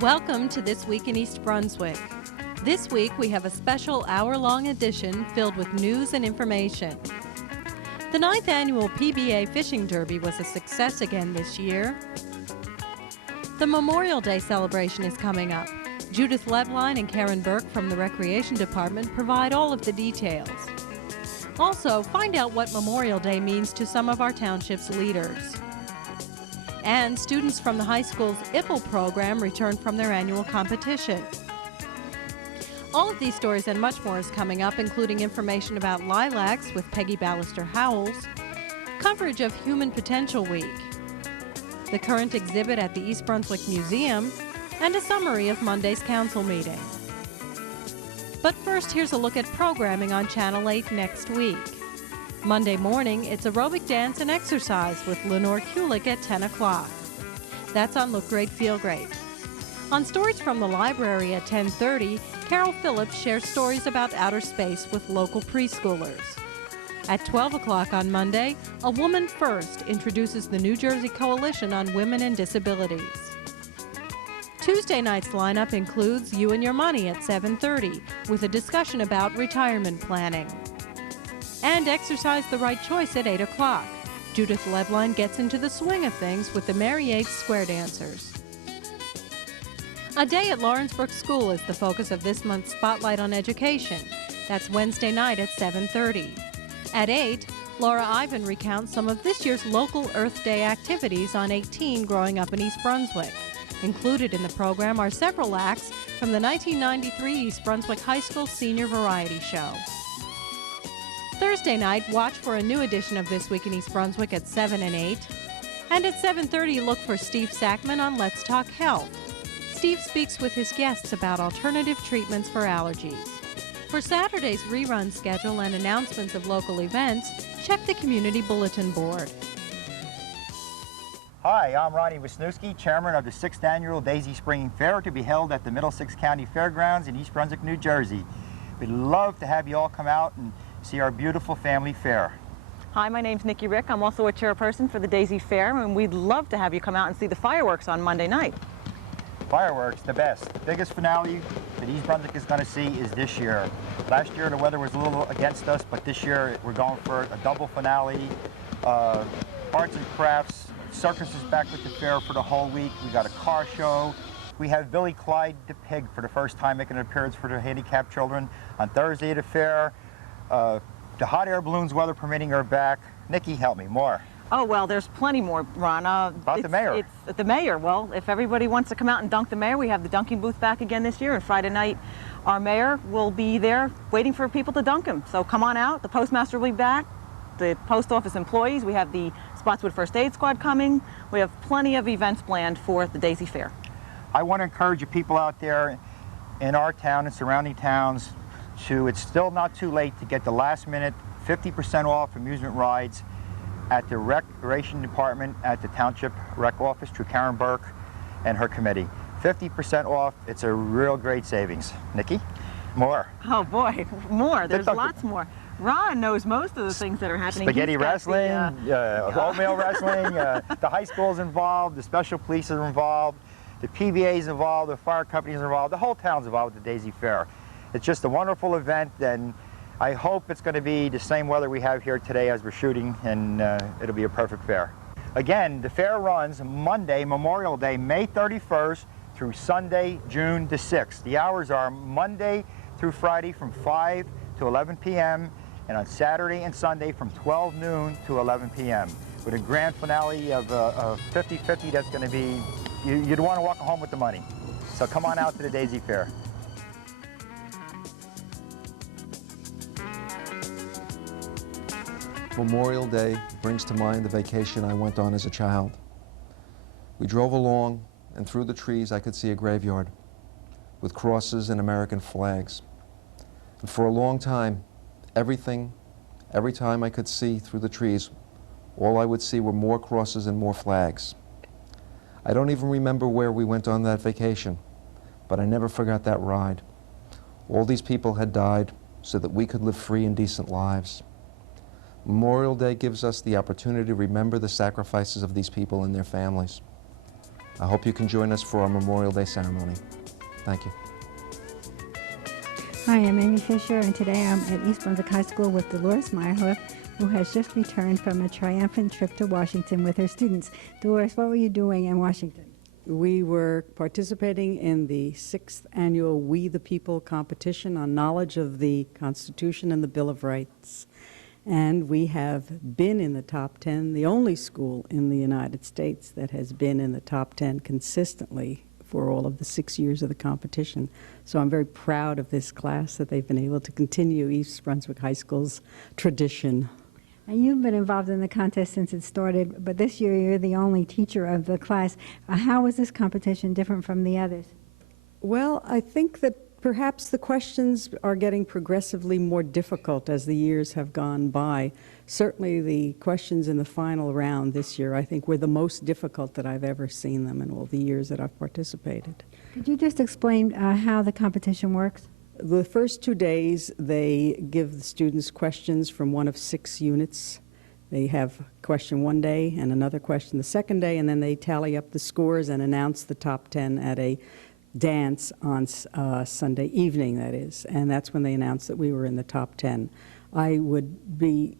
Welcome to This Week in East Brunswick. This week we have a special hour-long edition filled with news and information. The 9th annual PBA Fishing Derby was a success again this year. The Memorial Day celebration is coming up. Judith Lebline and Karen Burke from the Recreation Department provide all of the details. Also, find out what Memorial Day means to some of our township's leaders. And students from the high school's IPLE program return from their annual competition. All of these stories and much more is coming up, including information about lilacs with Peggy Ballister-Howells, coverage of Human Potential Week, the current exhibit at the East Brunswick Museum, and a summary of Monday's council meeting. But first, here's a look at programming on Channel 8 next week. Monday morning, it's aerobic dance and exercise with Lenore Kulik at 10 o'clock. That's on Look Great, Feel Great. On Stories from the Library at 10:30, Carol Phillips shares stories about outer space with local preschoolers. At 12 o'clock on Monday, A Woman First introduces the New Jersey Coalition on Women and Disabilities. Tuesday night's lineup includes You and Your Money at 7:30 with a discussion about retirement planning. And Exercise the Right Choice at 8 o'clock. Judith Lebline gets into the swing of things with the Mary 8 Square Dancers. A Day at Lawrenceburg School is the focus of this month's Spotlight on Education. That's Wednesday night at 7:30. At 8, Laura Ivan recounts some of this year's local Earth Day activities on 18 growing up in East Brunswick. Included in the program are several acts from the 1993 East Brunswick High School Senior Variety Show. Thursday night, watch for a new edition of This Week in East Brunswick at 7 and 8. And at 7:30, look for Steve Sackman on Let's Talk Health. Steve speaks with his guests about alternative treatments for allergies. For Saturday's rerun schedule and announcements of local events, check the Community Bulletin Board. Hi, I'm Ronnie Wisniewski, chairman of the 6th Annual Daisy Spring Fair to be held at the Middlesex County Fairgrounds in East Brunswick, New Jersey. We'd love to have you all come out and see our beautiful family fair. Hi, my name's Nikki Rick. I'm also a chairperson for the Daisy Fair, and we'd love to have you come out and see the fireworks on Monday night. Fireworks, the best. The biggest finale that East Brunswick is going to see is this year. Last year the weather was a little against us, but this year we're going for a double finale. Arts and crafts, circus is back with the fair for the whole week. We got a car show. We have Billy Clyde the pig for the first time making an appearance for the handicapped children. On Thursday at the fair, the hot air balloons, weather permitting, are back. Nikki, help me, more. Oh, well, there's plenty more, Ron. About the mayor. It's the mayor. Well, if everybody wants to come out and dunk the mayor, we have the dunking booth back again this year. And Friday night, our mayor will be there waiting for people to dunk him. So come on out. The postmaster will be back. The post office employees. We have the Spotswood First Aid Squad coming. We have plenty of events planned for the Daisy Fair. I want to encourage you people out there in our town and surrounding towns to, it's still not too late to get the last minute 50% off amusement rides at the Recreation Department at the Township Rec Office through Karen Burke and her committee. 50% off, it's a real great savings. Nikki, more. Oh boy, more. There's lots more. Ron knows most of the things that are happening. Spaghetti wrestling, oatmeal wrestling, the high school's involved, the special police are involved, the PBA's involved, the fire company's involved, the whole town's involved with the Daisy Fair. It's just a wonderful event, and I hope it's going to be the same weather we have here today as we're shooting, and it'll be a perfect fair. Again, the fair runs Monday, Memorial Day, May 31st through Sunday, June the 6th. The hours are Monday through Friday from 5 to 11 p.m. and on Saturday and Sunday from 12 noon to 11 p.m. with a grand finale of 50-50 that's going to be, you'd want to walk home with the money. So come on out to the Daisy Fair. Memorial Day brings to mind the vacation I went on as a child. We drove along, and through the trees I could see a graveyard with crosses and American flags. And for a long time, every time I could see through the trees, all I would see were more crosses and more flags. I don't even remember where we went on that vacation, but I never forgot that ride. All these people had died so that we could live free and decent lives. Memorial Day gives us the opportunity to remember the sacrifices of these people and their families. I hope you can join us for our Memorial Day ceremony. Thank you. Hi, I'm Amy Fisher, and today I'm at East Brunswick High School with Dolores Meyerhoff, who has just returned from a triumphant trip to Washington with her students. Dolores, what were you doing in Washington? We were participating in the 6th annual We the People competition on knowledge of the Constitution and the Bill of Rights. And we have been in the top 10, the only school in the United States that has been in the top 10 consistently for all of the 6 years of the competition. So I'm very proud of this class that they've been able to continue East Brunswick High School's tradition. And you've been involved in the contest since it started, but this year you're the only teacher of the class. How was this competition different from the others? Well, I think that perhaps the questions are getting progressively more difficult as the years have gone by. Certainly the questions in the final round this year, I think, were the most difficult that I've ever seen them in all the years that I've participated. Could you just explain how the competition works? The first 2 days, they give the students questions from one of 6 units. They have question one day and another question the second day, and then they tally up the scores and announce the top 10 at a dance on Sunday evening, that is. And that's when they announced that we were in the top 10. I would be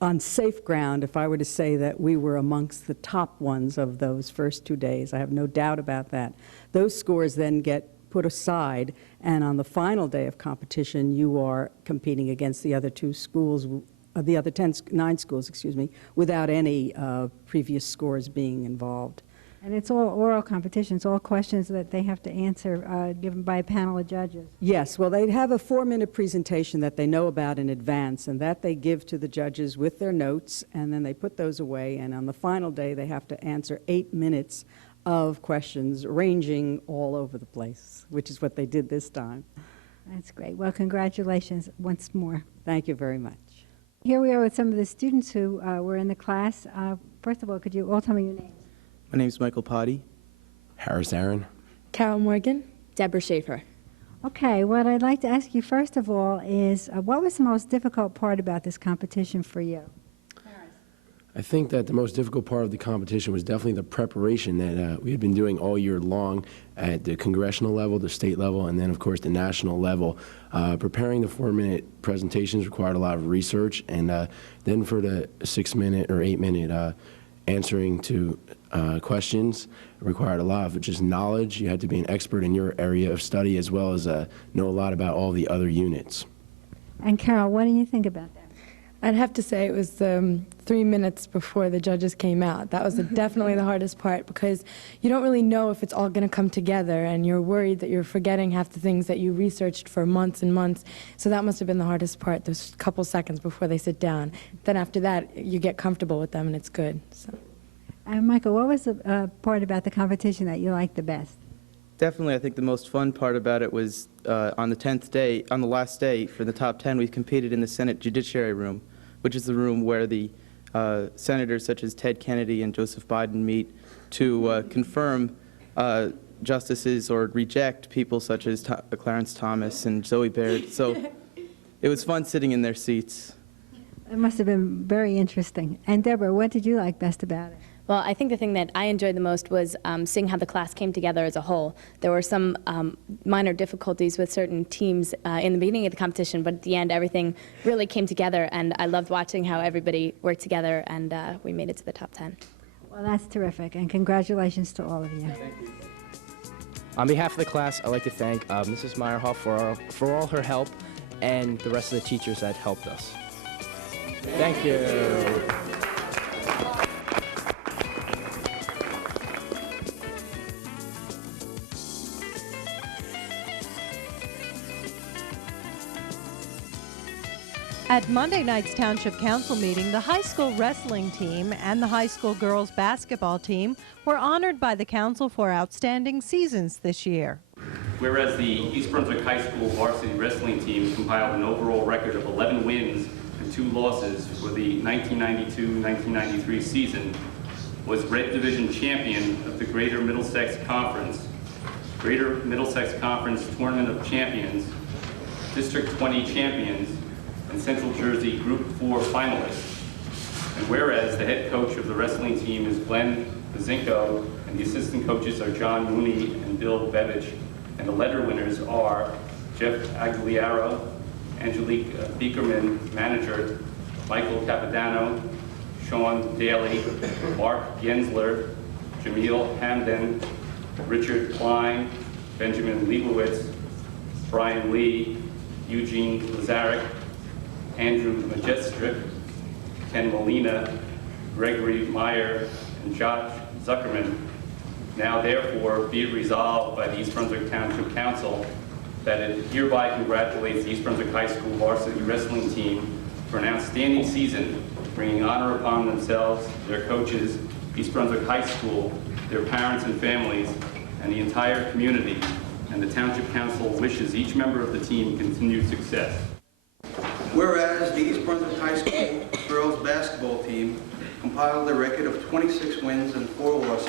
on safe ground if I were to say that we were amongst the top ones of those first 2 days. I have no doubt about that. Those scores then get put aside, and on the final day of competition, you are competing against the other 2 schools, the other 9 schools, excuse me, without any previous scores being involved. And it's all oral competition. It's all questions that they have to answer given by a panel of judges. Yes, well, they have a 4-minute presentation that they know about in advance, and that they give to the judges with their notes, and then they put those away, and on the final day, they have to answer 8 minutes of questions ranging all over the place, which is what they did this time. That's great. Well, congratulations once more. Thank you very much. Here we are with some of the students who were in the class. First of all, could you all tell me your names? My name's Michael Potty. Harris Aaron. Carol Morgan. Deborah Schaefer. Okay, what I'd like to ask you first of all is what was the most difficult part about this competition for you? I think that the most difficult part of the competition was definitely the preparation that we had been doing all year long at the congressional level, the state level, and then of course the national level. Preparing the 4-minute presentations required a lot of research, and then for the 6-minute or 8-minute answering to questions required a lot of just knowledge. You had to be an expert in your area of study as well as know a lot about all the other units. And Carol, what do you think about that? I'd have to say it was 3 minutes before the judges came out. That was definitely the hardest part, because you don't really know if it's all going to come together, and you're worried that you're forgetting half the things that you researched for months and months. So that must have been the hardest part, those couple seconds before they sit down. Then after that, you get comfortable with them, and it's good. So. Michael, what was the part about the competition that you liked the best? Definitely, I think the most fun part about it was on the 10th day, on the last day for the top 10, we competed in the Senate Judiciary Room, which is the room where the senators such as Ted Kennedy and Joseph Biden meet to confirm justices or reject people such as Clarence Thomas and Zoe Baird. So it was fun sitting in their seats. It must have been very interesting. And Deborah, what did you like best about it? Well, I think the thing that I enjoyed the most was seeing how the class came together as a whole. There were some minor difficulties with certain teams in the beginning of the competition, but at the end, everything really came together, and I loved watching how everybody worked together, and we made it to the top 10. Well, that's terrific, and congratulations to all of you. Thank you. On behalf of the class, I'd like to thank Mrs. Meyerhoff for all her help and the rest of the teachers that helped us. Thank you. At Monday night's Township Council meeting, the high school wrestling team and the high school girls basketball team were honored by the council for outstanding seasons this year. Whereas the East Brunswick High School varsity wrestling team compiled an overall record of 11 wins and 2 losses for the 1992-1993 season, was Red Division champion of the Greater Middlesex Conference, Greater Middlesex Conference Tournament of Champions, District 20 champions, and Central Jersey Group 4 finalists. And whereas the head coach of the wrestling team is Glenn Bazinko and the assistant coaches are John Mooney and Bill Bevich, and the letter winners are Jeff Aguilera, Angelique Beakerman, manager, Michael Capodanno, Sean Daly, Mark Gensler, Jamil Hamden, Richard Klein, Benjamin Leibowitz, Brian Lee, Eugene Lazarek, Andrew Majestric, Ken Molina, Gregory Meyer, and Josh Zuckerman. Now therefore be it resolved by the East Brunswick Township Council that it hereby congratulates the East Brunswick High School varsity wrestling team for an outstanding season, bringing honor upon themselves, their coaches, East Brunswick High School, their parents and families, and the entire community. And the Township Council wishes each member of the team continued success. Whereas the East Brunswick High School girls basketball team compiled a record of 26 wins and 4 losses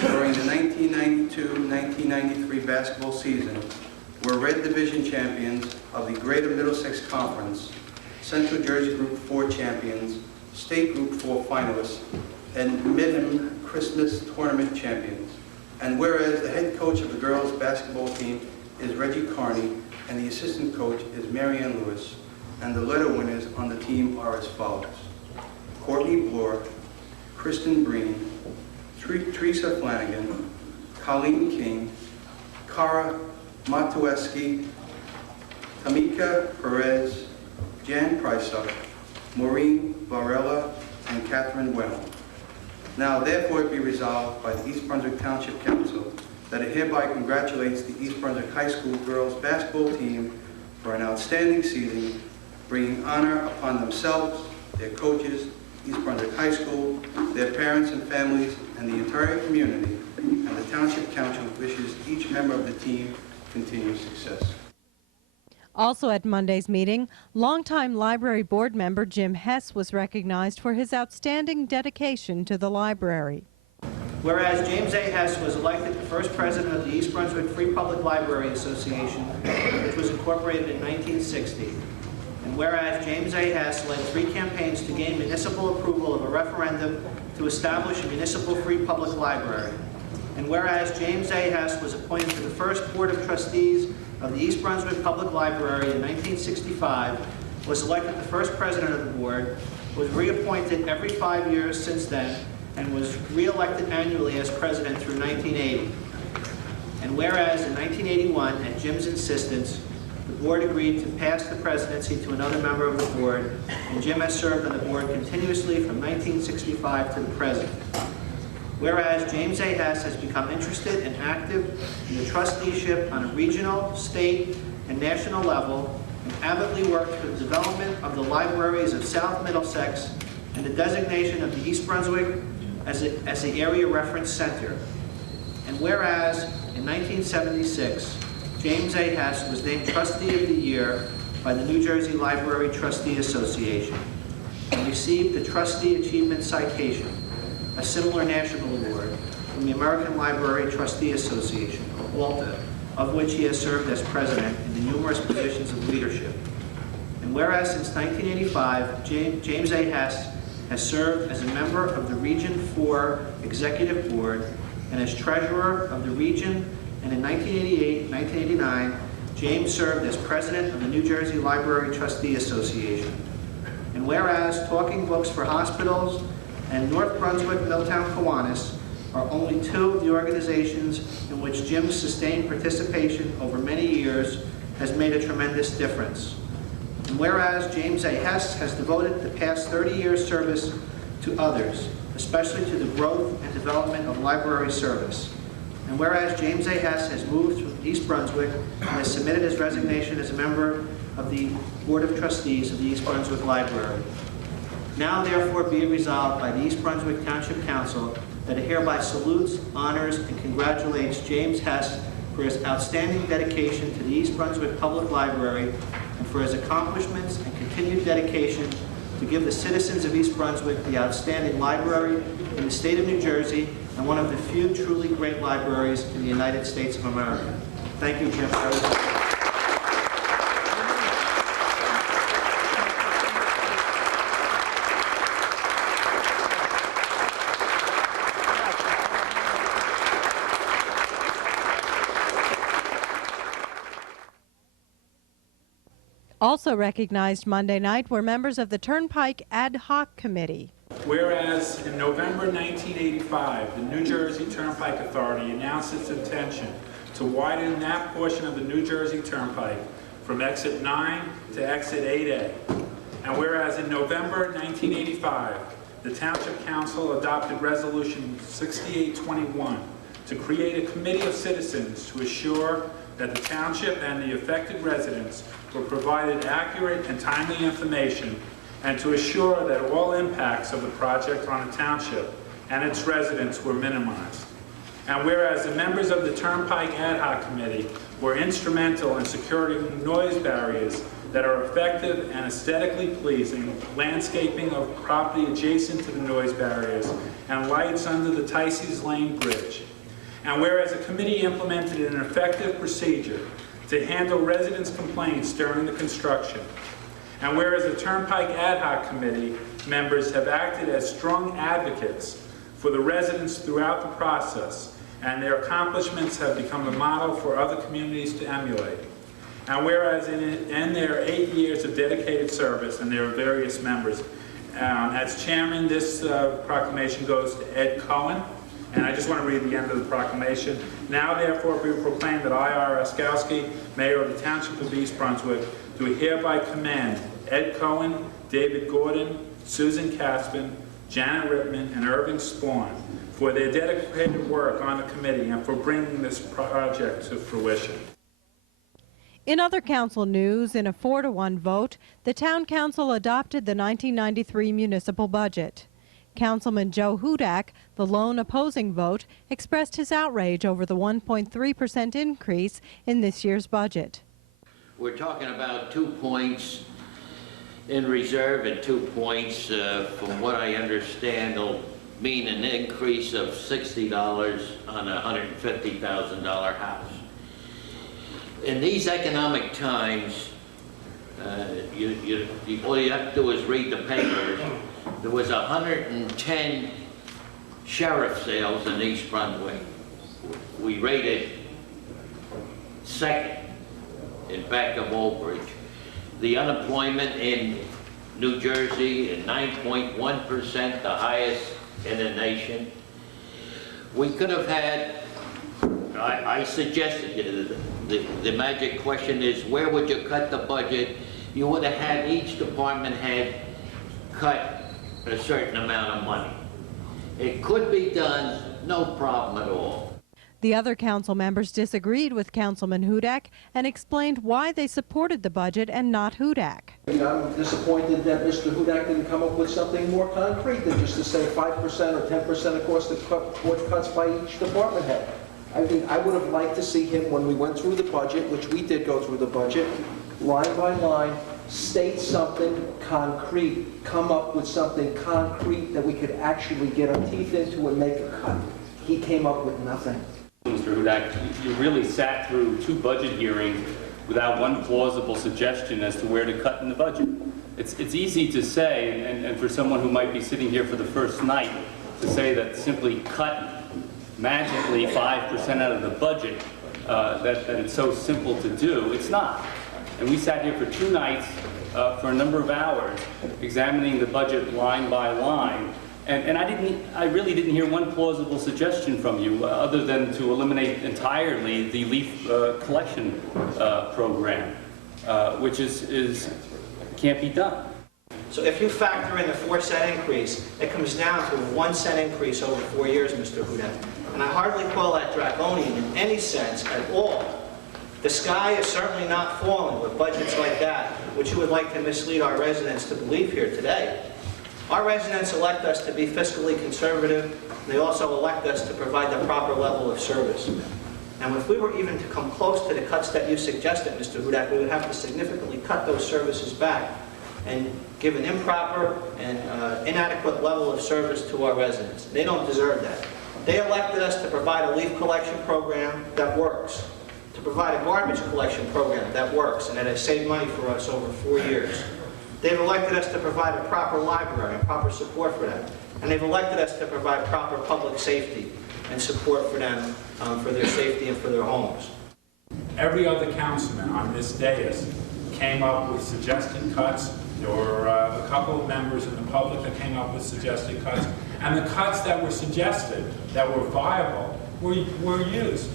during the 1992-1993 basketball season, were Red Division champions of the Greater Middlesex Conference, Central Jersey Group 4 champions, State Group 4 finalists, and Midham Christmas Tournament champions. And whereas the head coach of the girls basketball team is Reggie Carney and the assistant coach is Marianne Lewis, and the letter winners on the team are as follows: Courtney Bloor, Kristen Breen, Teresa Flanagan, Colleen King, Cara Matueski, Tamika Perez, Jan Prysup, Maureen Varela, and Catherine Well. Now therefore it be resolved by the East Brunswick Township Council that it hereby congratulates the East Brunswick High School girls basketball team for an outstanding season, bringing honor upon themselves, their coaches, East Brunswick High School, their parents and families, and the entire community, and the Township Council wishes each member of the team continued success. Also at Monday's meeting, longtime library board member Jim Hess was recognized for his outstanding dedication to the library. Whereas James A. Hess was elected the first president of the East Brunswick Free Public Library Association, which was incorporated in 1960. And whereas James A. Hess led 3 campaigns to gain municipal approval of a referendum to establish a municipal free public library. And whereas James A. Hess was appointed to the first Board of Trustees of the East Brunswick Public Library in 1965, was elected the first president of the board, was reappointed every 5 years since then, and was re-elected annually as president through 1980. And whereas in 1981, at Jim's insistence, the board agreed to pass the presidency to another member of the board, and Jim has served on the board continuously from 1965 to the present. Whereas James A. Hess has become interested and active in the trusteeship on a regional, state, and national level, and avidly worked for the development of the libraries of South Middlesex and the designation of the East Brunswick as the area reference center. And whereas in 1976, James A. Hess was named Trustee of the Year by the New Jersey Library Trustee Association and received the Trustee Achievement Citation, a similar national award, from the American Library Trustee Association, ALTA, of which he has served as president in the numerous positions of leadership. And whereas since 1985, James A. Hess has served as a member of the Region 4 Executive Board and as treasurer of the region, and in 1988-1989, James served as president of the New Jersey Library Trustee Association. And whereas Talking Books for Hospitals and North Brunswick Milltown Kiwanis are only 2 of the organizations in which Jim's sustained participation over many years has made a tremendous difference. And whereas James A. Hess has devoted the past 30 years' service to others, especially to the growth and development of library service. And whereas James A. Hess has moved to East Brunswick and has submitted his resignation as a member of the Board of Trustees of the East Brunswick Library. Now therefore be it resolved by the East Brunswick Township Council that it hereby salutes, honors, and congratulates James Hess for his outstanding dedication to the East Brunswick Public Library and for his accomplishments and continued dedication to give the citizens of East Brunswick the outstanding library in the state of New Jersey and one of the few truly great libraries in the United States of America. Thank you, Jim. Also recognized Monday night were members of the Turnpike Ad Hoc Committee. Whereas in November 1985, the New Jersey Turnpike Authority announced its intention to widen that portion of the New Jersey Turnpike from exit 9 to exit 8A. And whereas in November 1985, the Township Council adopted Resolution 6821 to create a committee of citizens to assure that the township and the affected residents were provided accurate and timely information, and to assure that all impacts of the project on the township and its residents were minimized. And whereas the members of the Turnpike Ad Hoc Committee were instrumental in securing noise barriers that are effective and aesthetically pleasing, landscaping of property adjacent to the noise barriers, and lights under the Ticey's Lane Bridge. And whereas the committee implemented an effective procedure to handle residents' complaints during the construction. And whereas the Turnpike Ad Hoc Committee members have acted as strong advocates for the residents throughout the process, and their accomplishments have become a model for other communities to emulate. And whereas in their 8 years of dedicated service, and there are various members, as chairman, this proclamation goes to Ed Cohen. And I just want to read the end of the proclamation. Now, therefore, we proclaim that I, R. Oskowski, Mayor of the Township of East Brunswick, do hereby commend Ed Cohen, David Gordon, Susan Caspin, Janet Rittman, and Irving Spawn for their dedicated work on the committee and for bringing this project to fruition. In other council news, in a 4-to-1 vote, the Town Council adopted the 1993 municipal budget. Councilman Joe Hudak, the lone opposing vote, expressed his outrage over the 1.3% increase in this year's budget. We're talking about 2 points in reserve and 2 points, from what I understand, will mean an increase of $60 on a $150,000 house. In these economic times, all you have to do is read the papers. There was 110 sheriff sales in East Brunswick. We rated second in back of Old Bridge. The unemployment in New Jersey is 9.1%, the highest in the nation. We could have had, I suggested, the magic question is, where would you cut the budget? You would have had each department head cut a certain amount of money. It could be done, no problem at all. The other council members disagreed with Councilman Hudak and explained why they supported the budget and not Hudak. I'm disappointed that Mr. Hudak didn't come up with something more concrete than just to say 5% or 10% across the board cuts by each department head. I mean, I would have liked to see him, when we went through the budget, which we did go through the budget, line by line, state something concrete, come up with something concrete that we could actually get our teeth into and make a cut. He came up with nothing. Mr. Hudak, you really sat through 2 budget hearings without one plausible suggestion as to where to cut in the budget. It's easy to say, and for someone who might be sitting here for the first night, to say that simply cut magically 5% out of the budget, that it's so simple to do. It's not. And we sat here for 2 nights for a number of hours examining the budget line by line. And I really didn't hear one plausible suggestion from you other than to eliminate entirely the leaf collection program, which can't be done. So if you factor in the 4-cent increase, it comes down to a 1-cent increase over 4 years, Mr. Hudak. And I hardly call that draconian in any sense at all. The sky is certainly not falling with budgets like that, which you would like to mislead our residents to believe here today. Our residents elect us to be fiscally conservative. They also elect us to provide the proper level of service. And if we were even to come close to the cuts that you suggested, Mr. Hudak, we would have to significantly cut those services back and give an improper and inadequate level of service to our residents. They don't deserve that. They elected us to provide a leaf collection program that works, to provide a garbage collection program that works, and that has saved money for us over 4 years. They've elected us to provide a proper library and proper support for them. And they've elected us to provide proper public safety and support for them, for their safety and for their homes. Every other councilman on this dais came up with suggested cuts. There were a couple of members in the public that came up with suggested cuts, and the cuts that were suggested, that were viable, were used.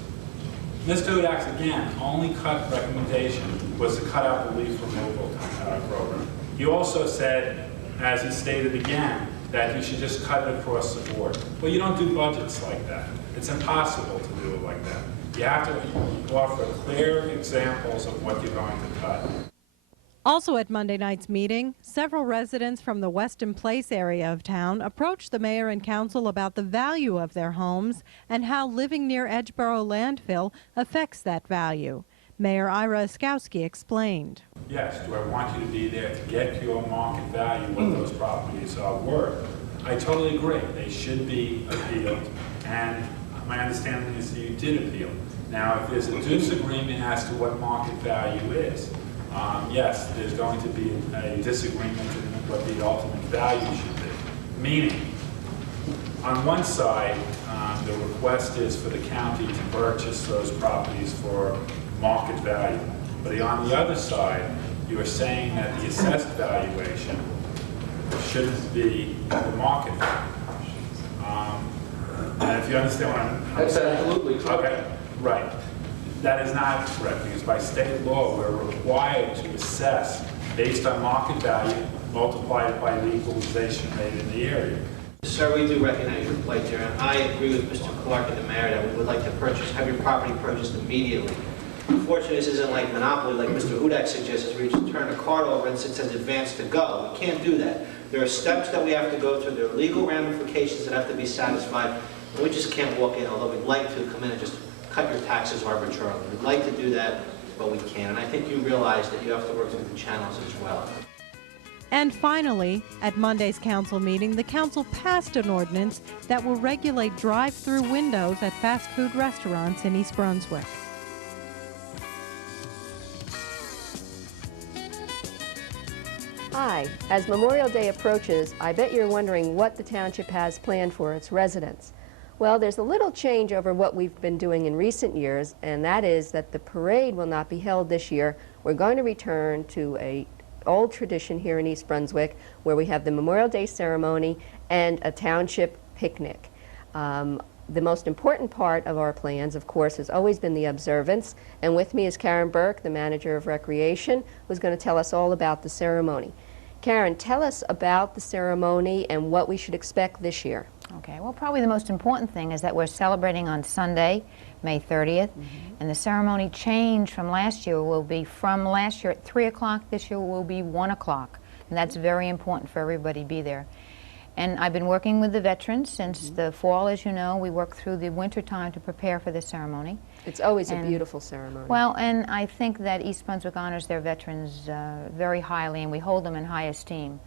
Mr. Lilacs, again, only cut recommendation was to cut out the leaf removal program. He also said, as he stated again, that you should just cut it across the board. Well, you don't do budgets like that. It's impossible to do it like that. You have to offer clear examples of what you're going to cut. Also at Monday night's meeting, several residents from the Weston Place area of town approached the mayor and council about the value of their homes and how living near Edgeboro landfill affects that value. Mayor Ira Oskowski explained. Yes, do I want you to be there to get your market value, what those properties are worth? I totally agree. They should be appealed, and my understanding is that you did appeal. Now, if there's a disagreement as to what market value is, yes, there's going to be a disagreement in what the ultimate value should be. Meaning, on one side, the request is for the county to purchase those properties for market value. But on the other side, you are saying that the assessed valuation shouldn't be the market value. And if you understand what I'm saying. That's absolutely correct. Okay, right. That is not correct, because by state law, we're required to assess based on market value multiplied by the equalization rate in the area. Sir, we do recognize your plight there, and I agree with Mr. Clark and the mayor that we would like to have your property purchased immediately. Unfortunately, this isn't like Monopoly, like Mr. Hudak suggests, where you just turn a card over and it says advance to go. We can't do that. There are steps that we have to go through. There are legal ramifications that have to be satisfied, and we just can't walk in, although we'd like to come in and just cut your taxes arbitrarily. We'd like to do that, but we can't. And I think you realize that you have to work through the channels as well. And finally, at Monday's council meeting, the council passed an ordinance that will regulate drive-through windows at fast food restaurants in East Brunswick. Hi, as Memorial Day approaches, I bet you're wondering what the township has planned for its residents. Well, there's a little change over what we've been doing in recent years, and that is that the parade will not be held this year. We're going to return to an old tradition here in East Brunswick where we have the Memorial Day ceremony and a township picnic. The most important part of our plans, of course, has always been the observance, and with me is Karen Burke, the manager of recreation, who's going to tell us all about the ceremony. Karen, tell us about the ceremony and what we should expect this year. Okay, well, probably the most important thing is that we're celebrating on Sunday, May 30th, and the ceremony change from last year will be from last year at 3 o'clock, this year will be 1 o'clock, and that's very important for everybody to be there. And I've been working with the veterans since the fall, as you know. We work through the winter time to prepare for the ceremony. It's always a beautiful ceremony. Well, and I think that East Brunswick honors their veterans very highly, and we hold them in high esteem.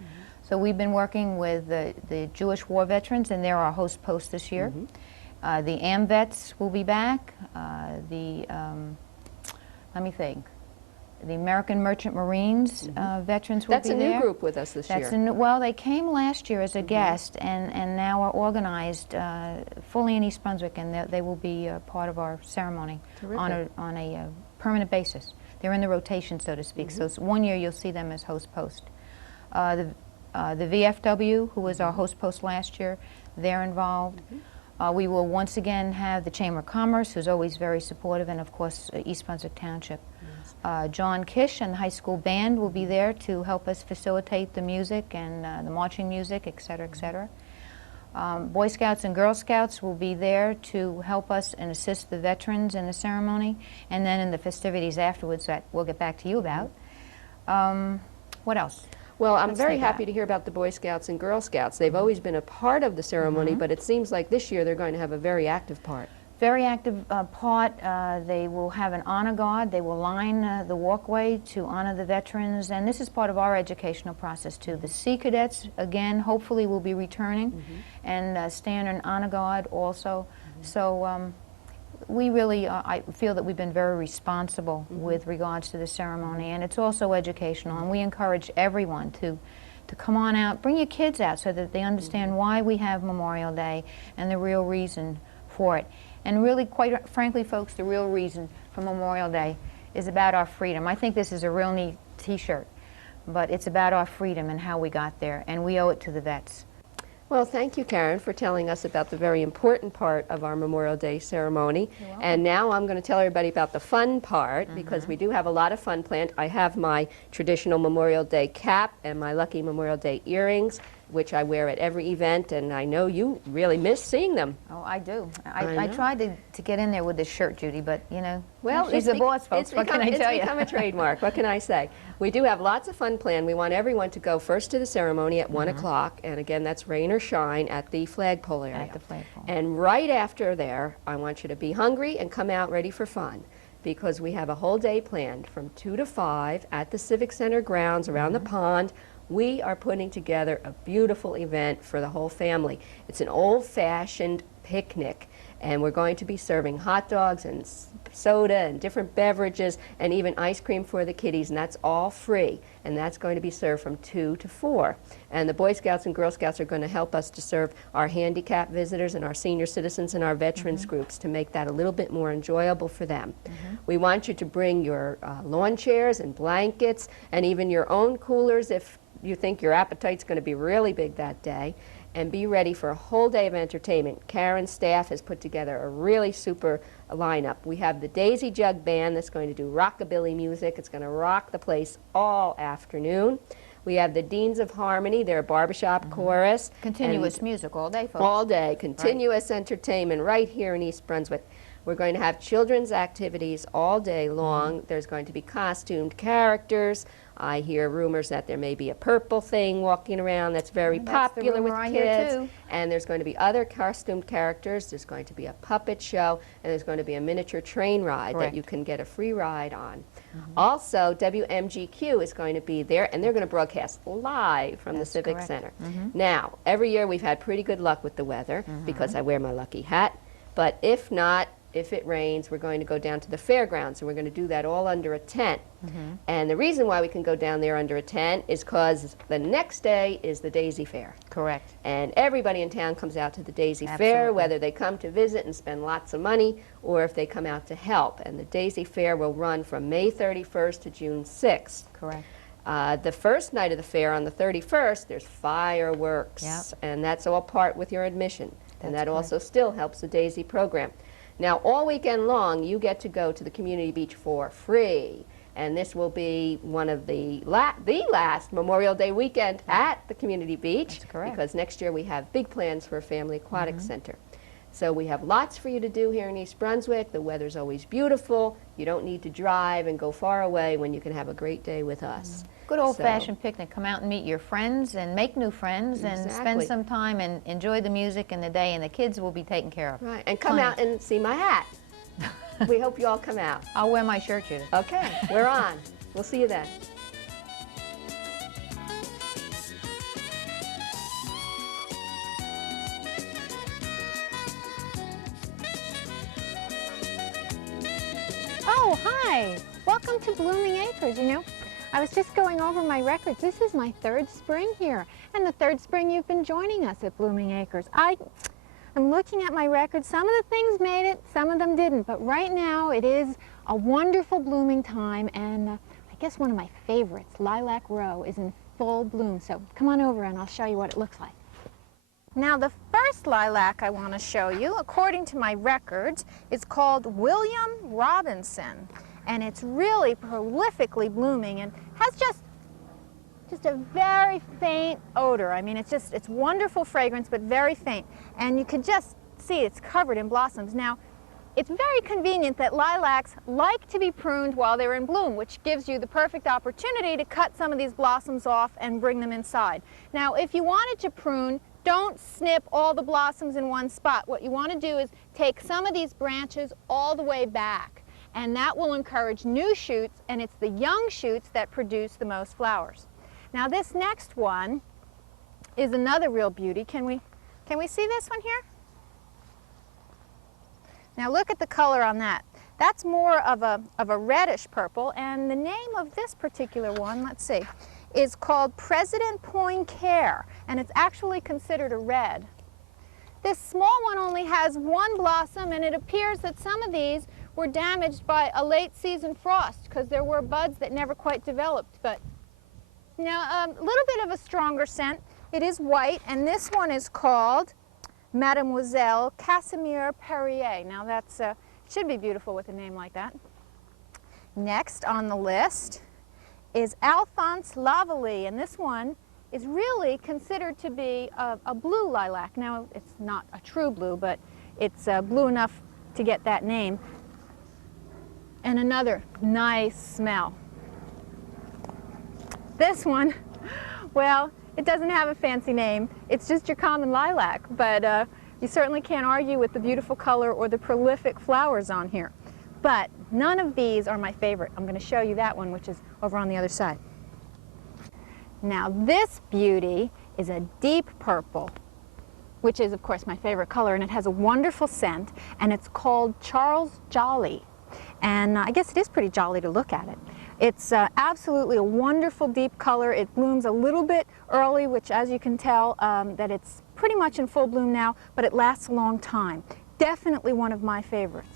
So we've been working with the Jewish war veterans, and they're our host post this year. The AMVETs will be back. Let me think. The American Merchant Marines veterans will be there. That's a new group with us this year. Well, they came last year as a guest, and now are organized fully in East Brunswick, and they will be part of our ceremony on a permanent basis. They're in the rotation, so to speak. So it's 1 year you'll see them as host post. The VFW, who was our host post last year, they're involved. We will once again have the Chamber of Commerce, who's always very supportive, and of course East Brunswick Township. John Kish and the high school band will be there to help us facilitate the music and the marching music, et cetera, et cetera. Boy Scouts and Girl Scouts will be there to help us and assist the veterans in the ceremony, and then in the festivities afterwards that we'll get back to you about. What else? Well, I'm very happy to hear about the Boy Scouts and Girl Scouts. They've always been a part of the ceremony, but it seems like this year they're going to have a very active part. Very active part. They will have an honor guard. They will line the walkway to honor the veterans, and this is part of our educational process too. The Sea Cadets, again, hopefully will be returning and stand in honor guard also. So we really, I feel that we've been very responsible with regards to the ceremony, and it's also educational, and we encourage everyone to come on out, bring your kids out so that they understand why we have Memorial Day and the real reason for it. And really, quite frankly, folks, the real reason for Memorial Day is about our freedom. I think this is a real neat T-shirt. But it's about our freedom and how we got there, and we owe it to the vets. Well, thank you, Karen, for telling us about the very important part of our Memorial Day ceremony. And now I'm going to tell everybody about the fun part, because we do have a lot of fun planned. I have my traditional Memorial Day cap and my lucky Memorial Day earrings, which I wear at every event, and I know you really miss seeing them. Oh, I do. I tried to get in there with this shirt, Judy, but, you know, well, she's the boss, folks. What can I tell you? It's become a trademark. What can I say? We do have lots of fun planned. We want everyone to go first to the ceremony at 1 o'clock, and again, that's rain or shine at the flagpole area. At the flagpole. And right after there, I want you to be hungry and come out ready for fun, because we have a whole day planned from 2 to 5 at the Civic Center grounds around the pond. We are putting together a beautiful event for the whole family. It's an old-fashioned picnic, and we're going to be serving hot dogs and soda and different beverages and even ice cream for the kiddies, and that's all free, and that's going to be served from 2 to 4. And the Boy Scouts and Girl Scouts are going to help us to serve our handicapped visitors and our senior citizens and our veterans groups to make that a little bit more enjoyable for them. We want you to bring your lawn chairs and blankets and even your own coolers if you think your appetite's going to be really big that day, and be ready for a whole day of entertainment. Karen's staff has put together a really super lineup. We have the Daisy Jug Band that's going to do rockabilly music. It's going to rock the place all afternoon. We have the Deans of Harmony, their barbershop chorus. Continuous music all day, folks. All day, continuous entertainment right here in East Brunswick. We're going to have children's activities all day long. There's going to be costumed characters. I hear rumors that there may be a purple thing walking around that's very popular with kids. And there's going to be other costumed characters. There's going to be a puppet show, and there's going to be a miniature train ride that you can get a free ride on. Also, WMGQ is going to be there, and they're going to broadcast live from the Civic Center. Now, every year we've had pretty good luck with the weather because I wear my lucky hat. But if not, if it rains, we're going to go down to the fairgrounds, and we're going to do that all under a tent. And the reason why we can go down there under a tent is because the next day is the Daisy Fair. Correct. And everybody in town comes out to the Daisy Fair, whether they come to visit and spend lots of money or if they come out to help. And the Daisy Fair will run from May 31st to June 6th. Correct. The first night of the fair, on the 31st, there's fireworks, and that's all part with your admission. And that also still helps the Daisy program. Now, all weekend long, you get to go to the community beach for free. And this will be one of the last Memorial Day weekend at the community beach. That's correct. Because next year we have big plans for a family aquatic center. So we have lots for you to do here in East Brunswick. The weather's always beautiful. You don't need to drive and go far away when you can have a great day with us. Good old-fashioned picnic. Come out and meet your friends and make new friends and spend some time and enjoy the music and the day, and the kids will be taken care of. Right, and come out and see my hat. We hope you all come out. I'll wear my shirt, Judith. Okay, we're on. We'll see you then. Oh, hi. Welcome to Blooming Acres. You know, I was just going over my records. This is my 3rd spring here, and the 3rd spring you've been joining us at Blooming Acres. I'm looking at my records. Some of the things made it, some of them didn't, but right now it is a wonderful blooming time, and I guess one of my favorites, Lilac Row, is in full bloom. So come on over and I'll show you what it looks like. Now, the first lilac I want to show you, according to my records, is called William Robinson, and it's really prolifically blooming and has just a very faint odor. I mean, it's wonderful fragrance, but very faint. And you can just see it's covered in blossoms. Now, it's very convenient that lilacs like to be pruned while they're in bloom, which gives you the perfect opportunity to cut some of these blossoms off and bring them inside. Now, if you wanted to prune, don't snip all the blossoms in one spot. What you want to do is take some of these branches all the way back, and that will encourage new shoots, and it's the young shoots that produce the most flowers. Now, this next one is another real beauty. Can we see this one here? Now, look at the color on that. That's more of a reddish purple, and the name of this particular one, let's see, is called President Poincare, and it's actually considered a red. This small one only has one blossom, and it appears that some of these were damaged by a late season frost because there were buds that never quite developed. But now a little bit of a stronger scent. It is white, and this one is called Mademoiselle Casimir Perrier. Now that's should be beautiful with a name like that. Next on the list is Alphonse Lavalley, and this one is really considered to be a blue lilac. Now it's not a true blue, but it's blue enough to get that name. And another nice smell. This one, well, it doesn't have a fancy name. It's just your common lilac, but you certainly can't argue with the beautiful color or the prolific flowers on here. But none of these are my favorite. I'm going to show you that one, which is over on the other side. Now this beauty is a deep purple, which is of course my favorite color, and it has a wonderful scent, and it's called Charles Jolly. And I guess it is pretty jolly to look at it. It's absolutely a wonderful deep color. It blooms a little bit early, which as you can tell that it's pretty much in full bloom now, but it lasts a long time. Definitely one of my favorites.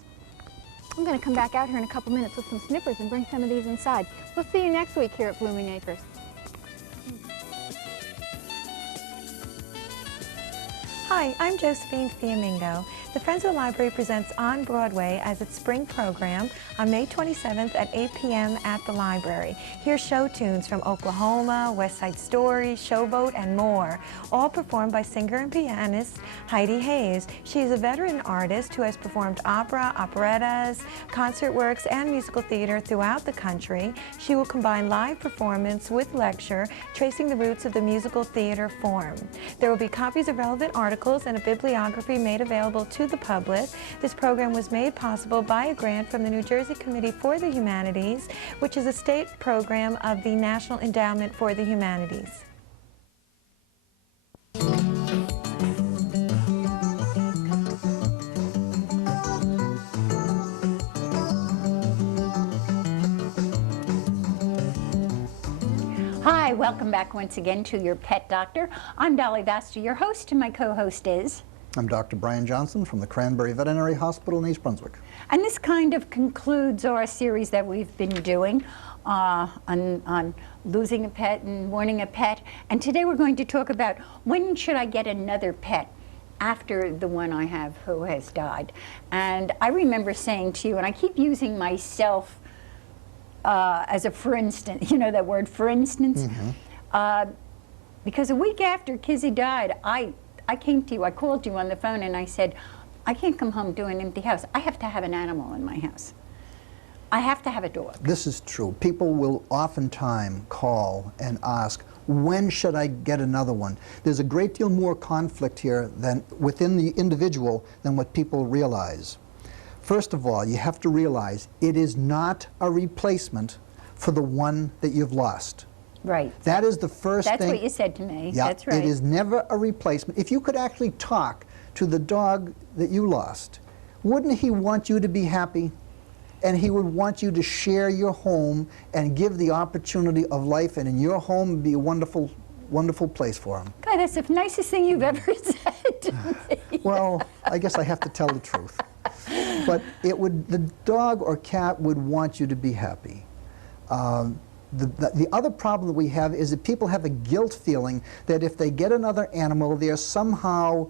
I'm going to come back out here in a couple minutes with some snippers and bring some of these inside. We'll see you next week here at Blooming Acres. Hi, I'm Josephine Fiamingo. The Friends of the Library presents On Broadway as its spring program on May 27th at 8 p.m. at the library. Hear show tunes from Oklahoma, West Side Story, Showboat, and more, all performed by singer and pianist Heidi Hayes. She is a veteran artist who has performed opera, operettas, concert works, and musical theater throughout the country. She will combine live performance with lecture, tracing the roots of the musical theater form. There will be copies of relevant articles and a bibliography made available to the public. This program was made possible by a grant from the New Jersey Committee for the Humanities, which is a state program of the National Endowment for the Humanities. Hi, welcome back once again to Your Pet Doctor. I'm Dolly Vasta, your host, and my co-host is... I'm Dr. Brian Johnson from the Cranberry Veterinary Hospital in East Brunswick. And this kind of concludes our series that we've been doing on losing a pet and mourning a pet. And today we're going to talk about when should I get another pet after the one I have who has died. And I remember saying to you, and I keep using myself as a for instance, you know that word for instance? Mm-hmm. Because a week after Kizzy died, I came to you, I called you on the phone and I said, I can't come home to an empty house. I have to have an animal in my house. I have to have a dog. This is true. People will oftentimes call and ask, when should I get another one? There's a great deal more conflict here than within the individual than what people realize. First of all, you have to realize it is not a replacement for the one that you've lost. Right. That is the first thing. That's what you said to me. Yeah, that's right. It is never a replacement. If you could actually talk to the dog that you lost, wouldn't he want you to be happy? And he would want you to share your home and give the opportunity of life, and in your home be a wonderful, wonderful place for him. God, that's the nicest thing you've ever said to me. Well, I guess I have to tell the truth. But the dog or cat would want you to be happy. The other problem that we have is that people have a guilt feeling that if they get another animal, they're somehow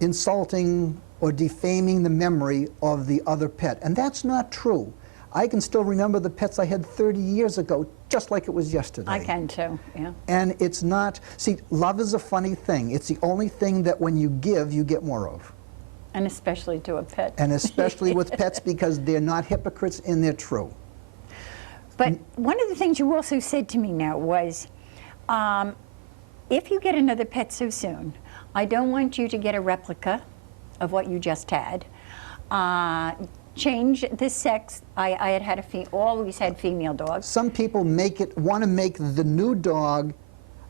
insulting or defaming the memory of the other pet. And that's not true. I can still remember the pets I had 30 years ago, just like it was yesterday. I can too, yeah. And it's not, see, love is a funny thing. It's the only thing that when you give, you get more of. And especially to a pet. And especially with pets, because they're not hypocrites and they're true. But one of the things you also said to me now was, if you get another pet so soon, I don't want you to get a replica of what you just had. Change the sex. I had always had female dogs. Some people want to make the new dog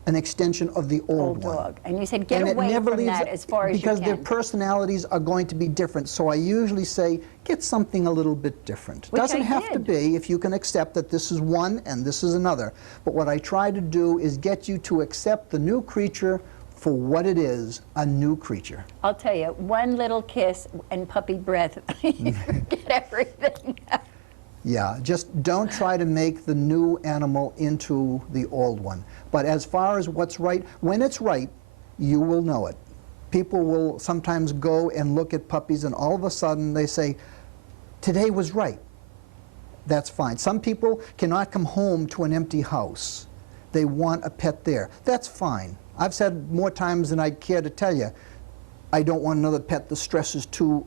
an extension of the old one. Dog. And you said get away from that as far as you can. Because their personalities are going to be different. So I usually say, get something a little bit different. Which doesn't have to be if you can accept that this is one and this is another. But what I try to do is get you to accept the new creature for what it is, a new creature. I'll tell you, one little kiss and puppy breath, you forget everything. Yeah, just don't try to make the new animal into the old one. But as far as what's right, when it's right, you will know it. People will sometimes go and look at puppies and all of a sudden they say, today was right. That's fine. Some people cannot come home to an empty house. They want a pet there. That's fine. I've said more times than I care to tell you, I don't want another pet. The stress is too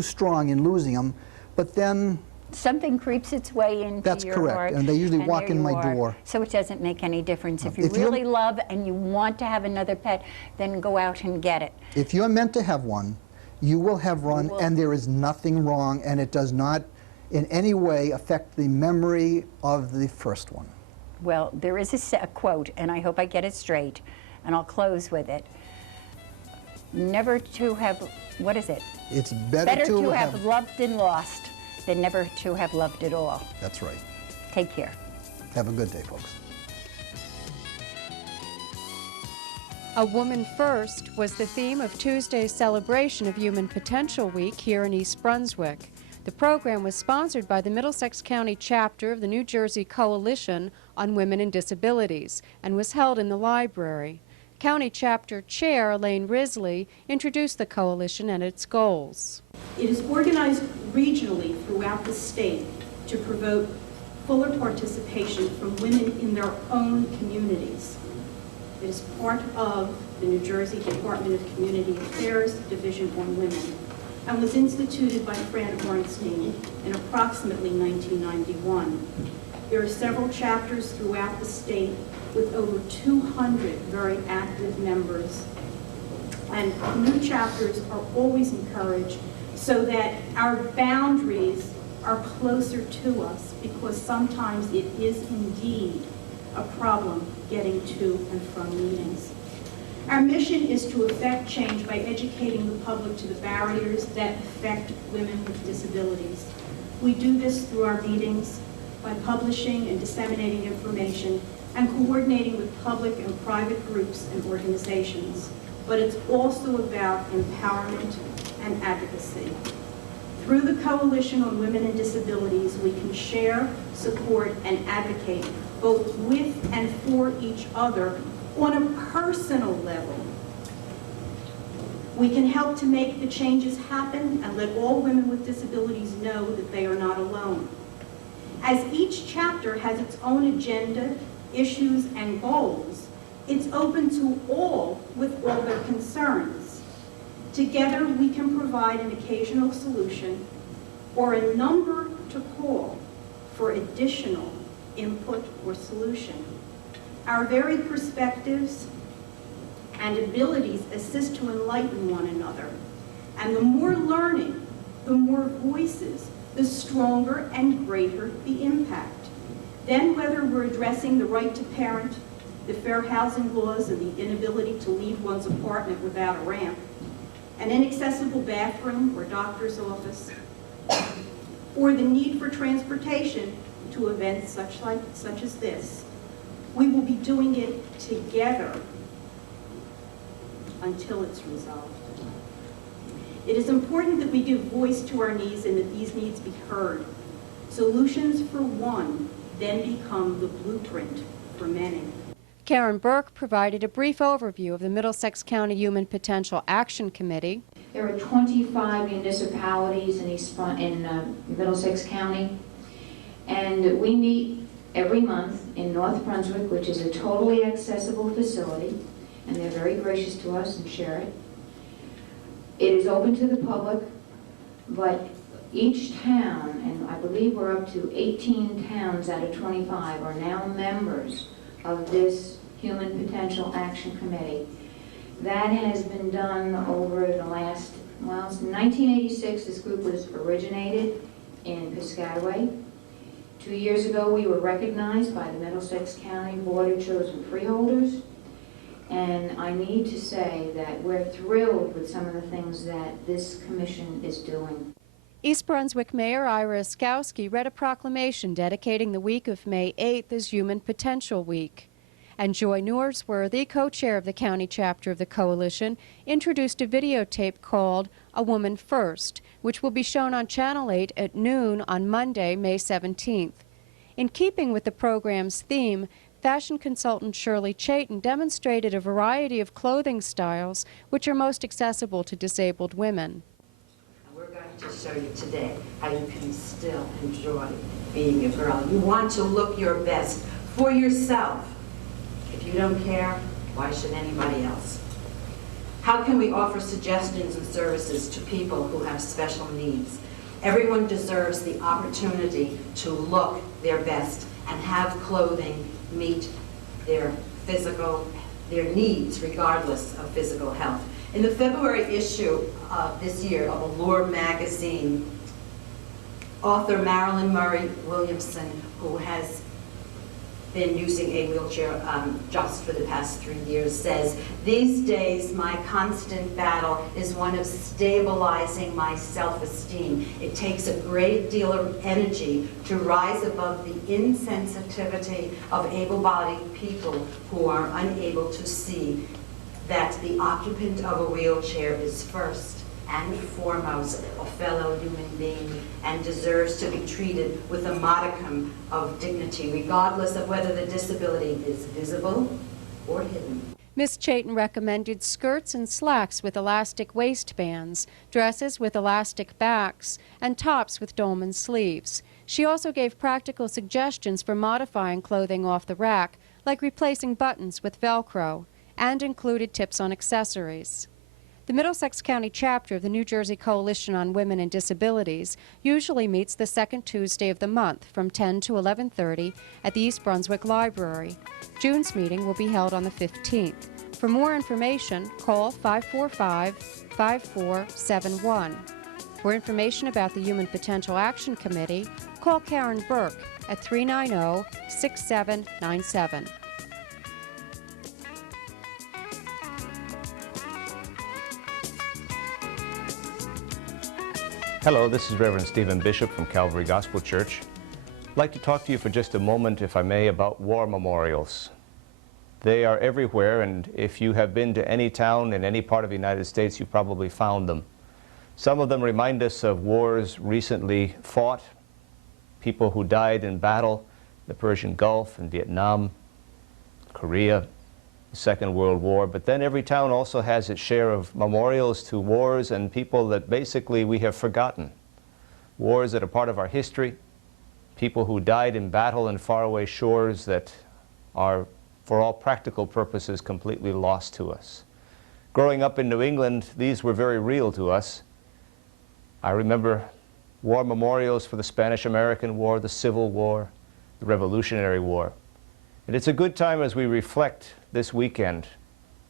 strong in losing them. But then something creeps its way into that's your correct, heart, and they usually walk in my door. So it doesn't make any difference. If you If really love and you want to have another pet, then go out and get it. If you're meant to have one, you will have one, and there is nothing wrong, and it does not in any way affect the memory of the first one. Well, there is a quote, and I hope I get it straight, and I'll close with it. Never to have, what is it? It's better to have loved and lost than never to have loved at all. That's right. Take care. Have a good day, folks. A Woman First was the theme of Tuesday's celebration of Human Potential Week here in East Brunswick. The program was sponsored by the Middlesex County chapter of the New Jersey Coalition on Women and Disabilities and was held in the library. County Chapter Chair Elaine Risley introduced the coalition and its goals. It is organized regionally throughout the state to promote fuller participation from women in their own communities. It is part of the New Jersey Department of Community Affairs Division on Women and was instituted by Fran Ornstein in approximately 1991. There are several chapters throughout the state with over 200 very active members. And new chapters are always encouraged so that our boundaries are closer to us, because sometimes it is indeed a problem getting to and from meetings. Our mission is to effect change by educating the public to the barriers that affect women with disabilities. We do this through our meetings, by publishing and disseminating information, and coordinating with public and private groups and organizations. But it's also about empowerment and advocacy. Through the Coalition on Women and Disabilities, we can share, support, and advocate both with and for each other on a personal level. We can help to make the changes happen and let all women with disabilities know that they are not alone. As each chapter has its own agenda, issues, and goals, it's open to all with all their concerns. Together, we can provide an occasional solution or a number to call for additional input or solution. Our varied perspectives and abilities assist to enlighten one another. And the more learning, the more voices, the stronger and greater the impact. Then whether we're addressing the right to parent, the fair housing laws and the inability to leave one's apartment without a ramp, an inaccessible bathroom or doctor's office, or the need for transportation to events such as this, we will be doing it together until it's resolved. It is important that we give voice to our needs and that these needs be heard. Solutions for one then become the blueprint for many. Karen Burke provided a brief overview of the Middlesex County Human Potential Action Committee. There are 25 municipalities in Middlesex County, and we meet every month in North Brunswick, which is a totally accessible facility, and they're very gracious to us and share it. It is open to the public, but each town, and I believe we're up to 18 towns out of 25, are now members of this Human Potential Action Committee. That has been done over the last, well, since 1986, this group was originated in Piscataway. 2 years ago, we were recognized by the Middlesex County Board of Chosen Freeholders. And I need to say that we're thrilled with some of the things that this commission is doing. East Brunswick Mayor Ira Oskowski read a proclamation dedicating the week of May 8th as Human Potential Week. And Joy Norsworthy, co-chair of the county chapter of the coalition, introduced a videotape called A Woman First, which will be shown on Channel 8 at noon on Monday, May 17th. In keeping with the program's theme, fashion consultant Shirley Chayton demonstrated a variety of clothing styles which are most accessible to disabled women. We're going to show you today how you can still enjoy being a girl. You want to look your best for yourself. If you don't care, why should anybody else? How can we offer suggestions and services to people who have special needs? Everyone deserves the opportunity to look their best and have clothing meet their needs regardless of physical health. In the February issue this year of Allure magazine, author Marilyn Murray Williamson, who has been using a wheelchair just for the past 3 years, says, "These days my constant battle is one of stabilizing my self-esteem. It takes a great deal of energy to rise above the insensitivity of able-bodied people who are unable to see that the occupant of a wheelchair is first and foremost a fellow human being and deserves to be treated with a modicum of dignity, regardless of whether the disability is visible or hidden." Ms. Chayton recommended skirts and slacks with elastic waistbands, dresses with elastic backs, and tops with dolman sleeves. She also gave practical suggestions for modifying clothing off the rack, like replacing buttons with Velcro, and included tips on accessories. The Middlesex County chapter of the New Jersey Coalition on Women and Disabilities usually meets the second Tuesday of the month from 10 to 11:30 at the East Brunswick Library. June's meeting will be held on the 15th. For more information, call 545-5471. For information about the Human Potential Action Committee, call Karen Burke at 390-6797. Hello, this is Reverend Stephen Bishop from Calvary Gospel Church. I'd like to talk to you for just a moment, if I may, about war memorials. They are everywhere, and if you have been to any town in any part of the United States, you've probably found them. Some of them remind us of wars recently fought, people who died in battle, the Persian Gulf and Vietnam, Korea, the Second World War, but then every town also has its share of memorials to wars and people that basically we have forgotten. Wars that are part of our history, people who died in battle in faraway shores that are, for all practical purposes, completely lost to us. Growing up in New England, these were very real to us. I remember war memorials for the Spanish-American War, the Civil War, the Revolutionary War. And it's a good time as we reflect this weekend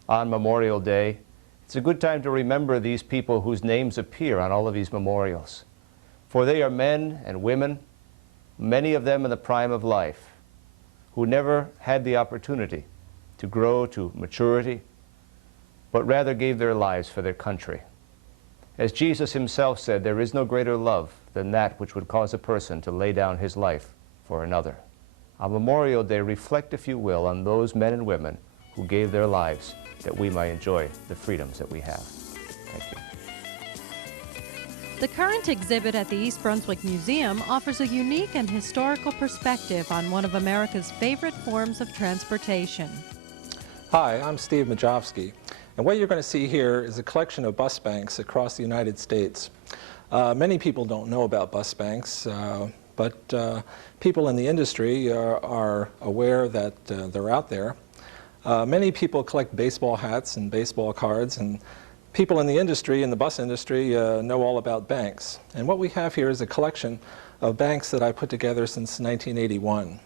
on Memorial Day. It's a good time to remember these people whose names appear on all of these memorials. For they are men and women, many of them in the prime of life, who never had the opportunity to grow to maturity, but rather gave their lives for their country. As Jesus himself said, there is no greater love than that which would cause a person to lay down his life for another. On Memorial Day, reflect, if you will, on those men and women who gave their lives that we might enjoy the freedoms that we have. Thank you. The current exhibit at the East Brunswick Museum offers a unique and historical perspective on one of America's favorite forms of transportation. Hi, I'm Steve Majovsky, and what you're going to see here is a collection of bus banks across the United States. Many people don't know about bus banks, but people in the industry are aware that they're out there. Many people collect baseball hats and baseball cards, and people in the industry, in the bus industry, know all about banks. And what we have here is a collection of banks that I put together since 1981.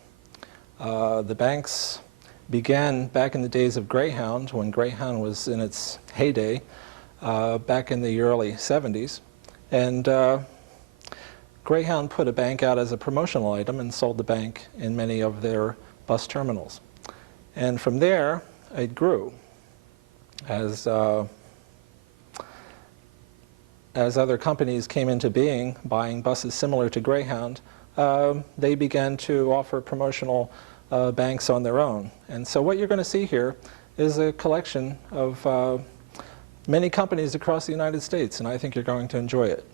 The banks began back in the days of Greyhound, when Greyhound was in its heyday, back in the early 70s. And Greyhound put a bank out as a promotional item and sold the bank in many of their bus terminals. And from there, it grew. As other companies came into being, buying buses similar to Greyhound, they began to offer promotional banks on their own. And so what you're going to see here is a collection of many companies across the United States, and I think you're going to enjoy it.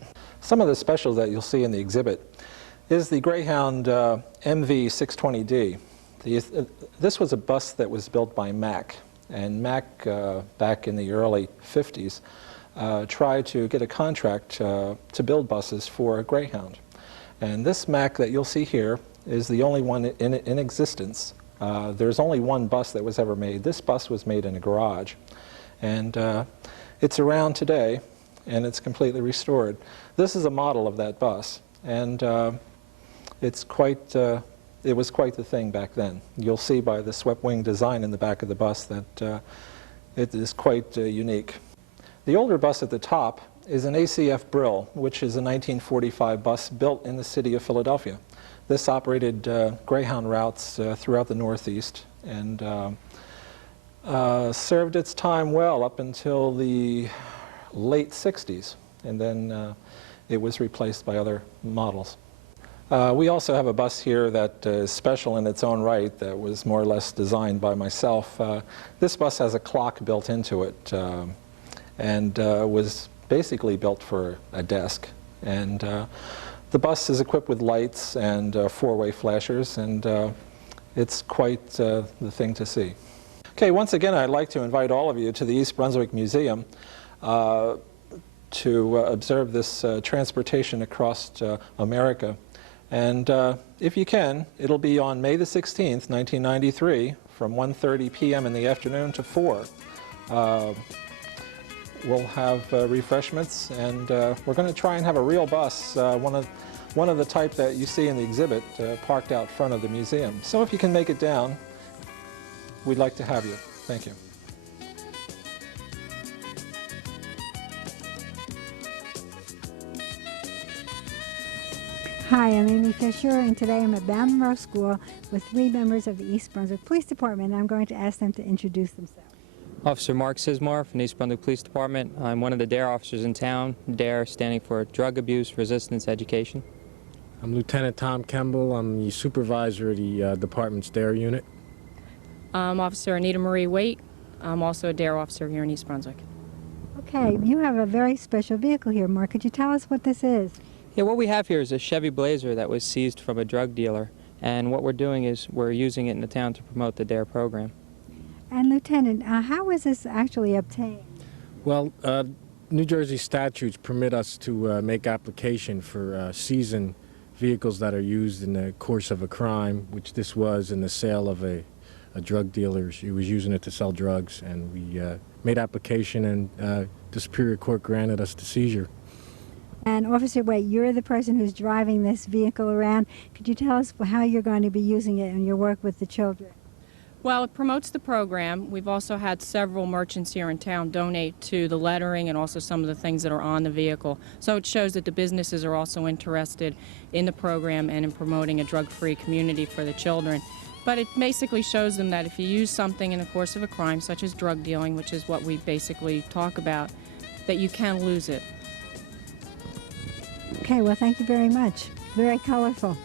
Some of the specials that you'll see in the exhibit is the Greyhound MV620D. This was a bus that was built by Mack, and Mack, back in the early 50s, tried to get a contract to build buses for Greyhound. And this Mack that you'll see here is the only one in existence. There's only one bus that was ever made. This bus was made in a garage. And it's around today, and it's completely restored. This is a model of that bus, and it was quite the thing back then. You'll see by the swept wing design in the back of the bus that it is quite unique. The older bus at the top is an ACF Brill, which is a 1945 bus built in the city of Philadelphia. This operated Greyhound routes throughout the Northeast and served its time well up until the late 60s, and then it was replaced by other models. We also have a bus here that is special in its own right that was more or less designed by myself. This bus has a clock built into it and was basically built for a desk. And the bus is equipped with lights and four-way flashers, and it's quite the thing to see. Okay, once again, I'd like to invite all of you to the East Brunswick Museum to observe this transportation across America. And if you can, it'll be on May the 16th, 1993, from 1:30 p.m. in the afternoon to 4. We'll have refreshments, and we're going to try and have a real bus, one of the type that you see in the exhibit, parked out front of the museum. So if you can make it down, we'd like to have you. Thank you. Hi, I'm Amy Fisher, and today I'm at Bamberg School with 3 members of the East Brunswick Police Department, and I'm going to ask them to introduce themselves. Officer Mark Sismar from the East Brunswick Police Department. I'm one of the D.A.R.E officers in town, D.A.R.E standing for Drug Abuse Resistance Education. I'm Lieutenant Tom Kemble. I'm the supervisor of the department's D.A.R.E unit. I'm Officer Anita Marie Waite. I'm also a D.A.R.E officer here in East Brunswick. Okay, you have a very special vehicle here, Mark. Could you tell us what this is? Yeah, what we have here is a Chevy Blazer that was seized from a drug dealer, and what we're doing is we're using it in the town to promote the D.A.R.E program. And Lieutenant, how was this actually obtained? Well, New Jersey statutes permit us to make application for seizing vehicles that are used in the course of a crime, which this was in the sale of a drug dealer. He was using it to sell drugs, and we made application, and the Superior Court granted us the seizure. And Officer Waite, you're the person who's driving this vehicle around. Could you tell us how you're going to be using it in your work with the children? Well, it promotes the program. We've also had several merchants here in town donate to the lettering and also some of the things that are on the vehicle. So it shows that the businesses are also interested in the program and in promoting a drug-free community for the children. But it basically shows them that if you use something in the course of a crime, such as drug dealing, which is what we basically talk about, that you can lose it. Okay, well, thank you very much. Very colorful.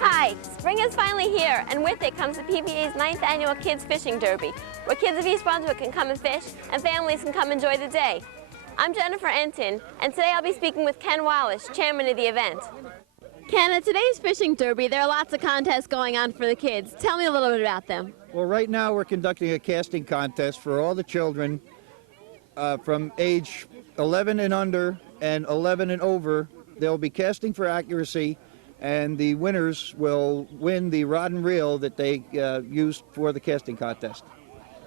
Hi, spring is finally here, and with it comes the PBA's 9th annual Kids Fishing Derby, where kids of East Brunswick can come and fish, and families can come enjoy the day. I'm Jennifer Enton, and today I'll be speaking with Ken Wallace, chairman of the event. Ken, at today's Fishing Derby, there are lots of contests going on for the kids. Tell me a little bit about them. Well, right now we're conducting a casting contest for all the children from age 11 and under and 11 and over. They'll be casting for accuracy, and the winners will win the rod and reel that they used for the casting contest.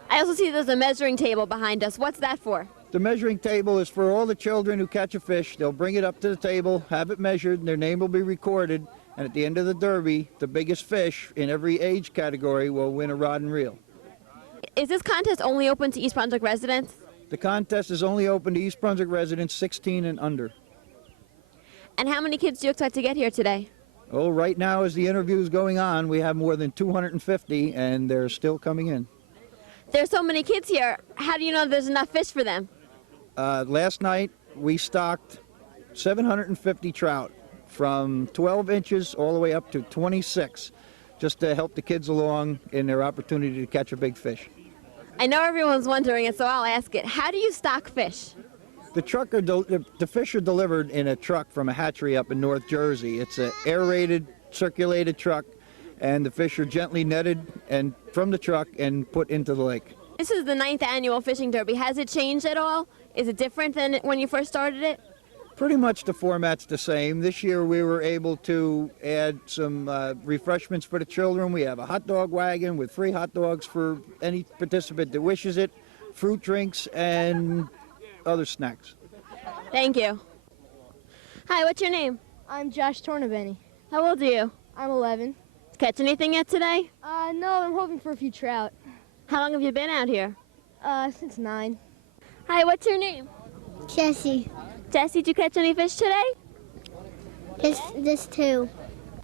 I also see there's a measuring table behind us. What's that for? The measuring table is for all the children who catch a fish. They'll bring it up to the table, have it measured, and their name will be recorded, And at the end of the Derby, the biggest fish in every age category will win a rod and reel. Is this contest only open to East Brunswick residents? The contest is only open to East Brunswick residents 16 and under. And how many kids do you expect to get here today? Oh, right now as the interview is going on, we have more than 250 and they're still coming in. There's so many kids here. How do you know there's enough fish for them? Last night we stocked 750 trout from 12 inches all the way up to 26, just to help the kids along in their opportunity to catch a big fish. I know everyone's wondering it, so I'll ask it. How do you stock fish? The fish are delivered in a truck from a hatchery up in North Jersey. It's an aerated, circulated truck, and the fish are gently netted and from the truck and put into the lake. This is the 9th annual Fishing Derby. Has it changed at all? Is it different than when you first started it? Pretty much the format's the same. This year we were able to add some refreshments for the children. We have a hot dog wagon with free hot dogs for any participant that wishes it, fruit drinks, and other snacks. Thank you. Hi, what's your name? I'm Josh Tornabene. How old are you? I'm 11. Catch anything yet today? No, I'm hoping for a few trout. How long have you been out here? Since 9. Hi, what's your name? Jessie. Jessie, did you catch any fish today? This 2.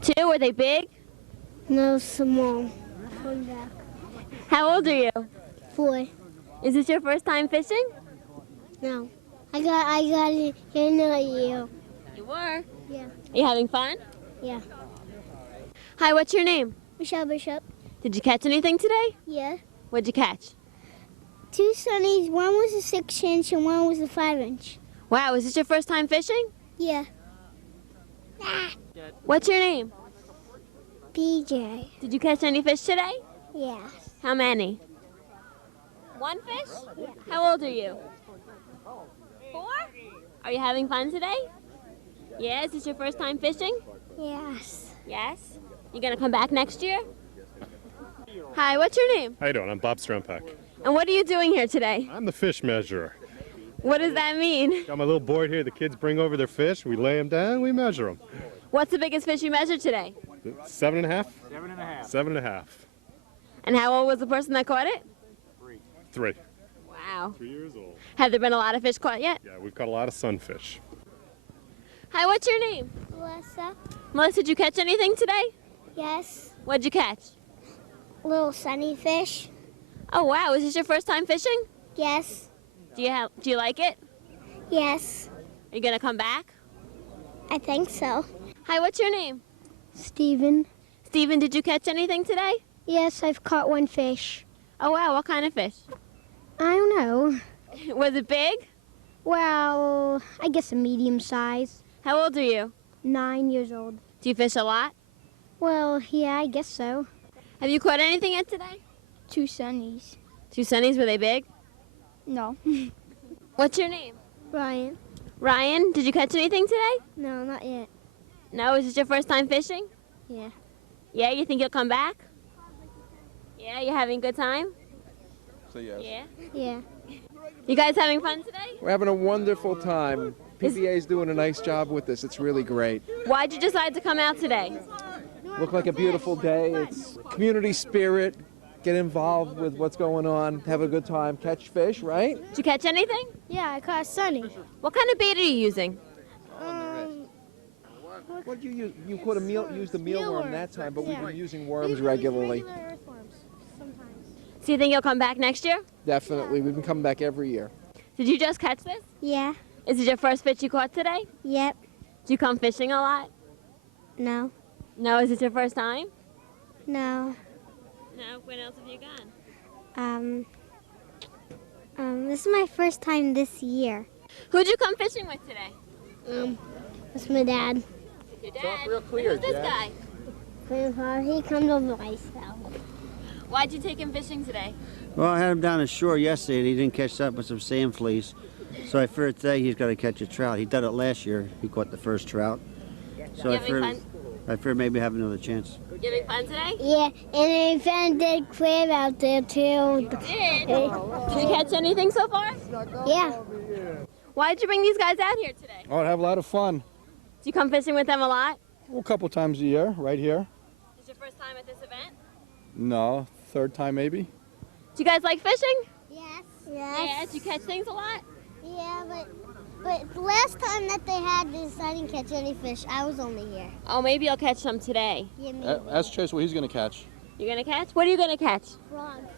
2? Were they big? No, small. How old are you? 4. Is this your first time fishing? No. I got it in a year. You were? Yeah. Are you having fun? Yeah. Hi, what's your name? Michelle Bishop. Did you catch anything today? Yeah. What'd you catch? 2 sunnies. One was a 6-inch and one was a 5-inch. Wow, is this your first time fishing? Yeah. What's your name? PJ. Did you catch any fish today? Yes. How many? 1 fish? Yeah. How old are you? 4? Are you having fun today? Yeah, is this your first time fishing? Yes. Yes? You gonna come back next year? Hi, what's your name? How you doing? I'm Bob Strumpack. And what are you doing here today? I'm the fish measurer. What does that mean? Got my little board here. The kids bring over their fish. We lay them down. We measure them. What's the biggest fish you measured today? 7.5. 7.5. And how old was the person that caught it? 3. Wow. 3 years old. Have there been a lot of fish caught yet? Yeah, we've caught a lot of sunfish. Hi, what's your name? Melissa. Melissa, did you catch anything today? Yes. What'd you catch? Little sunny fish. Oh, wow. Is this your first time fishing? Yes. Do you like it? Yes. Are you going to come back? I think so. Hi, what's your name? Steven. Steven, did you catch anything today? Yes, I've caught 1 fish. Oh, wow. What kind of fish? I don't know. Was it big? Well, I guess a medium size. How old are you? 9 years old. Do you fish a lot? Well, yeah, I guess so. Have you caught anything yet today? 2 sunnies. 2 sunnies, were they big? No. What's your name? Ryan. Ryan, did you catch anything today? No, not yet. No, is this your first time fishing? Yeah. Yeah, you think you'll come back? Yeah, you having a good time? So yes. Yeah? Yeah. You guys having fun today? We're having a wonderful time. PBA's doing a nice job with this. It's really great. Why'd you decide to come out today? Look like a beautiful day. It's community spirit. Get involved with what's going on. Have a good time. Catch fish, right? Did you catch anything? Yeah, I caught a sunny. What kind of bait are you using? What you use? You could have used the mealworm that time, but we've been using worms regularly. So you think you'll come back next year? Definitely. We've been coming back every year. Did you just catch this? Yeah. Is it your first fish you caught today? Yep. Do you come fishing a lot? No. No, is it your first time? No. No, when else have you gone? This is my first time this year. Who'd you come fishing with today? It's my dad. Your dad? Talk real clear, Who's this Jack. guy? Grandpa, he comes over myself. Why'd you take him fishing today? Well, I had him down the shore yesterday, and he didn't catch up with some sand fleas. So I figured today he's got to catch a trout. He did it last year. He caught the first trout. So I figured maybe have another chance. You having fun today? Yeah, and I found a crab out there too. Did you catch anything so far? Yeah. Why'd you bring these guys out here today? Oh, to have a lot of fun. Do you come fishing with them a lot? Well, a couple times a year, right here. Is this your first time at this event? No, third time maybe. Do you guys like fishing? Yes. Yeah, do you catch things a lot? Yeah, but the last time that they had this, I didn't catch any fish. I was only here. Oh, maybe I'll catch some today. Yeah, maybe. Ask Chase what he's going to catch. You're gonna catch? What are you gonna catch? Frogs.